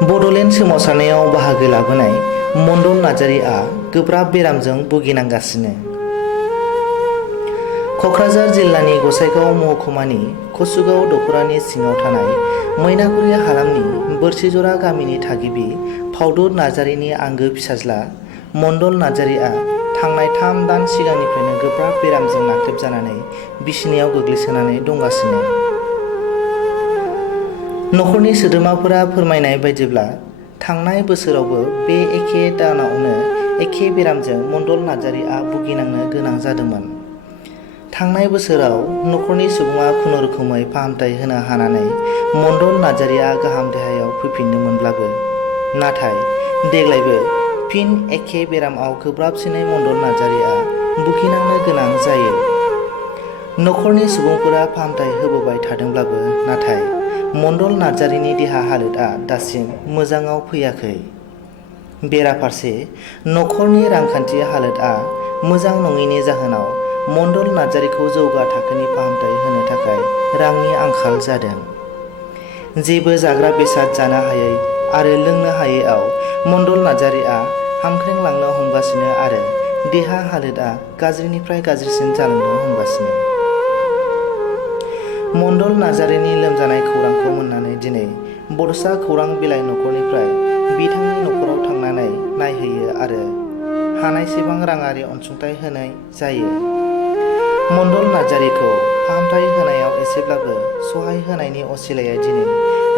बड'लेण्ड सोमावसारनायाव बाहागो लाबोनाय मनदल नार्जारिया गोब्राब बेरामजों भुगिनांगासिनो। क'क्राझार जिल्लानि गसाइगाव महकुमानि कसुगाव दख'रानि सिङाव थानाय मैनागुरि हालामनि बोरसिजरा गामिनि थागिबि फाउदुर नार्जारिनि आंगो फिसाज्ला मनदल नार्जारिया थांनाय 3 दान सिगांनिफ्रायनो गोब्राब बेरामजों नाख्रेबजानानै बिसिनायाव गोग्लैसोनानै दंगासिनो। नख'रनि सोद्रोमाफोरा फोरमायनाय बायदिब्ला थांनाय बोसोरावबो बे एखे दानावनो एखे बेरामजों मनदल नार्जारिया भुगिनांनो गोनां जादोंमोन। थांनाय बोसोराव नख'रनि सुबुङा खुनुरुखुमै फाहामथाय होनो हानानै मनदल नार्जारिया गाहाम देहायाव फैफिनदोंमोनब्लाबो नाथाय देग्लायबो फिन एखे बेरामाव गोब्राबसिनै मनदल नार्जारिया भुगिनांनो गोनां जायो। नख'रनि सुबुंफोरा फाहामथाय होबोबाय थादोंब्लाबो नाथाय मनदल नार्जारिनि देहा हालोदआ दासिम मोजाङाव फैयाखै। बेराफारसे नख'रनि रांखान्थि हालोदआ मोजां नङिनि जाहोनाव मनदल नार्जारिखौ जौगा थाखोनि फाहामथाय होनो थाखाय रांनि आंखाल जादों। जेबो जाग्रा बेसाद जानो हायै आरो लोंनो हायैआव मनदल नार्जारिया हामख्रेंलांनो हमगासिनो आरो देहा हालोदआ गाज्रिनिफ्राय गाज्रिसिन जालांनो हमगासिनो। मनदल नार्जारिनि लोमजानाय खौरांखौ मोननानै दिनै बड'सा खौरां बिलाइ नख'रनिफ्राय बिथांनि नख'राव थांनानै नायहैयो आरो हानायसेबां राङारि अनसुंथाइ होनाय जायो। मनदल नार्जारिखौ फाहामथाय होनायाव एसेब्लाबो सहाय होनायनि असिलायै दिनै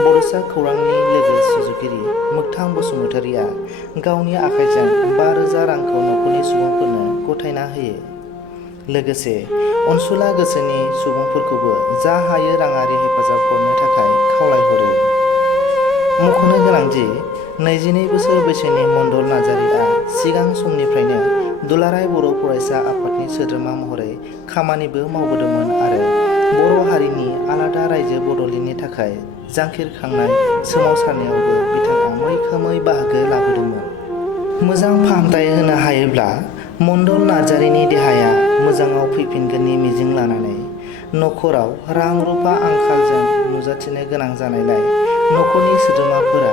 बड'सा खौरांनि लोगो सुजुगिरि मोगथां बसुमतारिया गावनि आखाइजों 5,000 रांखौ नख'रनि सुबुंफोरनो गथायना होयो। लोगोसे अनसुला गोसोनि सुबुंफोरखौबो जा हायो राङारि हेफाजाब हरनो थाखाय खावलायहरो। मख'नो गोनांदि 22 बोसोर बैसोनि मनदल नार्जारिया सिगां समनिफ्रायनो दुलाराय बर' फरायसा आफादनि सोद्रोमा महरै खामानिबो मावबोदोंमोन आरो बर' हारिनि आलादा रायजो बड'लेण्डनि थाखाय जांख्रिखांनाय सोमावसारनायावबो बिथाङा मैखोमै बाहागो लाबोदोंमोन। मोजां फाहामथाय होनो हायोब्ला मनदल नार्जारिनि देहाया मोजाङाव फैफिनगोननि मिजिं लानानै नख'राव रां रुफा आंखालजों नुजाथिनो गोनां जानायलाय नख'रनि सोद्रोमाफोरा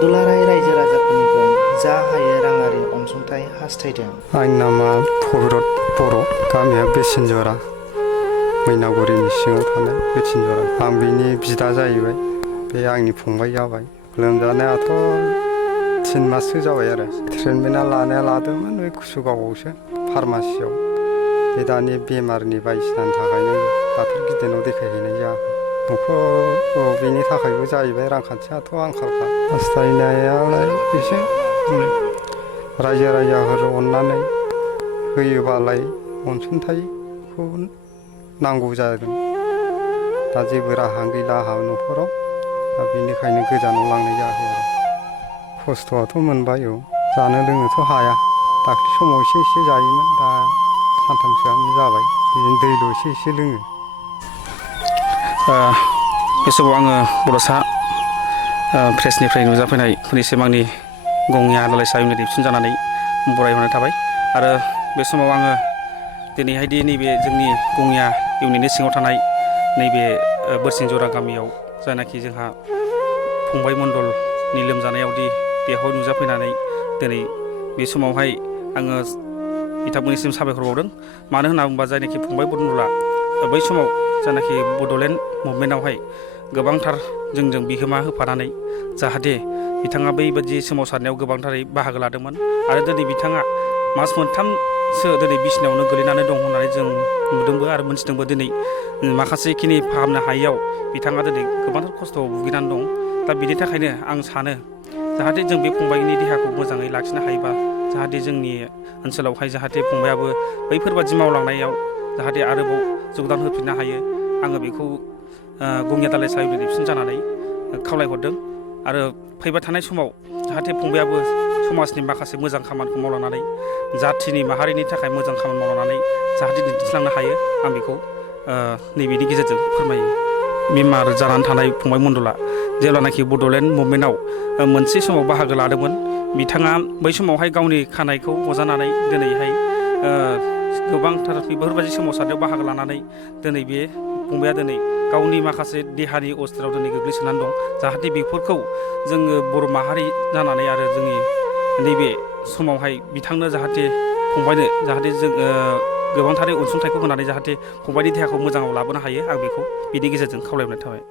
दुलाराय रायजो राजाफोरनिफ्राय जा हायो राङारि अनसुंथाइ हास्थायदों। आंनि नामा भबिरत बर', गामिया बेसिनजरा, मैनागुरिनि सिङाव थानाय बेसिनजरा। आं बिनि बिदा जाहैबाय, बे आंनि फंबाय जाबाय। लोमजानायाथ' 3 माससो जाबाय आरो ट्रिटमेन्टआ लानाया लादोंमोन बे कुसुगावआवसो फार्मासियाव। बे दानि बेमारनि बायदिसिनानि थाखायनो डक्टर गिदिरनाव देखायहैनाय जायाखै। नख'राव बेनि थाखायबो जाहैबाय रांखान्थियाथ' आंखालखा। हास्थायनायालाय एसे रायजो राजाफोर अननानै होयोबालाय अनसुंथाइखौ नांगौ जादों। दा जेबो राहा गैला आंहा नख'राव, दा बेनिखायनो गोजानाव लांनाय जायाखै आरो। खस्थ'आथ' मोनबाय औ, जानो लोंनोथ' हाया। दाख्लै समाव एसे जायोमोन, दा सानथामसोआनो जाबाय बिदिनो दैल' एसे लोङो। बे समाव आङो बड'सा प्रेसनिफ्राय नुजाफैनाय फुनिसिमांनि गंया आलायसा इउनिट एबसुन जानानै बरायहरनाय थाबाय। आरो बे समाव आङो दिनैहायदि नैबे जोंनि गंया इउनिटनि सिङाव थानाय नैबे बोरसिंजरा गामियाव जायनाखि जोंहा फंबाय मनदलनि लोमजानायावदि बेयाव नुजाफैनानै दिनै बे समावहाय आङो बिथांमोननिसिम साबायखर बावदों। मानो होनना बुङोबा जायनाखि फंबाय मनदला बै समाव जायनाखि बड'लेण्ड मुभमेन्टआवहाय गोबांथार जोंजों बिहोमा होफानानै जाहाथे बिथाङा बैबायदि सोमावसारनायाव गोबांथारै बाहागो लादोंमोन आरो दिनै बिथाङा मास मोनथामसो दिनै बिसिनायावनो गोलैनानै दं होननानै जों नुदोंबो आरो मोनथिदोंबो। दिनै माखासेखिनि फाहामनो हायैयाव बिथाङा दिनै गोबांथार खस्थ'आव भुगिनानै दं। दा बिनि थाखायनो आं सानो जाहाथे जों बे फंबायनि देहाखौ मोजाङै लाखिनो हायोबा जाहाथे जोंनि ओनसोलावहाय जाहाथे फंबायाबो बैफोरबादि मावलांनायाव जाहाथे आरोबाव जगदान होफिननो हायो, आङो बेखौ गंया दालायसा इउनिट एबसुन जानानै खावलायहरदों। आरो फैबाय थानाय समाव जाहाथे फंबायाबो समाजनि माखासे मोजां खामानिखौ मावलांनानै जाथिनि माहारिनि थाखाय मोजां खामानि मावलांनानै जाहाथे दिन्थिलांनो हायो, आं बेखौ नैबेनि गेजेरजों फोरमायो। बेमार जानानै थानाय फंबाय मनदला जेब्लानाखि बड'लेण्ड मुभमेन्टआव मोनसे समाव बाहागो लादोंमोन, बिथाङा बै समावहाय गावनि खानायखौ हजानानै दिनैहाय गोबांथार बेफोरबायदि सोमावसारनायाव बाहागो लानानै दिनै बे फंबाया दिनै गावनि माखासे देहानि अस्थायाव दिनै गोग्लैसोनानै दं जाहाथे बेफोरखौ जोङो बर' माहारि जानानै आरो जोंनि नैबे समावहाय बिथांनो जाहाथे फंबायनो जाहाथे जों गोबांथारै अनसुंथाइखौ होनानै जाहाथे फंबायनि देहाखौ मोजाङाव लाबोनो हायो आं बेखौ बिनि गेजेरजों खावलायनाय थाबाय।